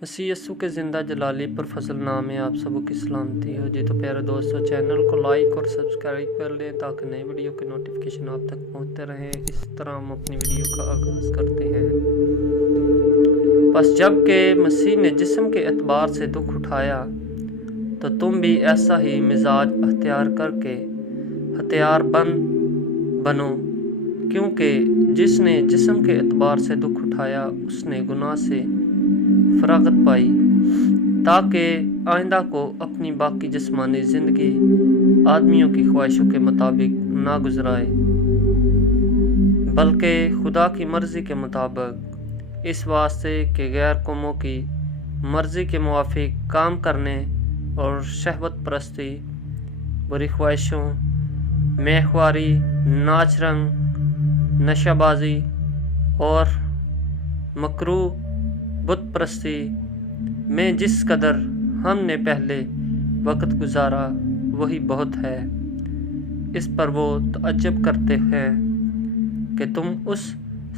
مسیح یسوع کے زندہ جلالی پر فضل نام میں آپ سبوں کی سلامتی ہو جی۔ تو پیارے دوستو، چینل کو لائک اور سبسکرائب کر لیں تاکہ نئی ویڈیو کے نوٹیفیکیشن آپ تک پہنچتے رہیں۔ اس طرح ہم اپنی ویڈیو کا آغاز کرتے ہیں۔ پس جب کہ مسیح نے جسم کے اعتبار سے دکھ اٹھایا تو تم بھی ایسا ہی مزاج اختیار کر کے ہتھیار بند بنو، کیونکہ جس نے جسم کے اعتبار سے دکھ اٹھایا اس نے گناہ سے فراغت پائی، تاکہ آئندہ کو اپنی باقی جسمانی زندگی آدمیوں کی خواہشوں کے مطابق نہ گزرائے، بلکہ خدا کی مرضی کے مطابق، اس واسطے کہ غیر قوموں کی مرضی کے موافق کام کرنے اور شہوت پرستی، بری خواہشوں، میخ خواری، ناچ رنگ، نشہ بازی اور مکروہ بت پرستی میں جس قدر ہم نے پہلے وقت گزارا وہی بہت ہے۔ اس پر وہ تعجب کرتے ہیں کہ تم اس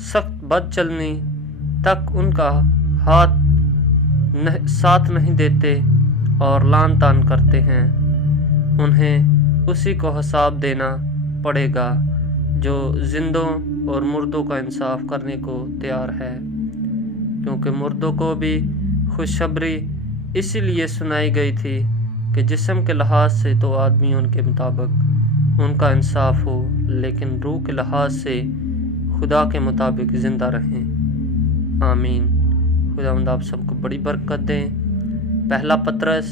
سخت بد چلنی تک ان کا ساتھ نہیں دیتے اور لعن طعن کرتے ہیں۔ انہیں اسی کو حساب دینا پڑے گا جو زندوں اور مردوں کا انصاف کرنے کو تیار ہے، کیونکہ مردوں کو بھی خوشخبری اسی لیے سنائی گئی تھی کہ جسم کے لحاظ سے تو آدمیوں کے مطابق ان کا انصاف ہو، لیکن روح کے لحاظ سے خدا کے مطابق زندہ رہیں۔ آمین۔ خداوند آپ سب کو بڑی برکت دیں۔ پہلا پطرس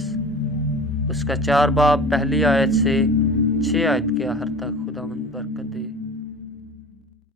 اس کا 4 باب پہلی آیت سے 6 آیت کے آخر تک۔ خداوند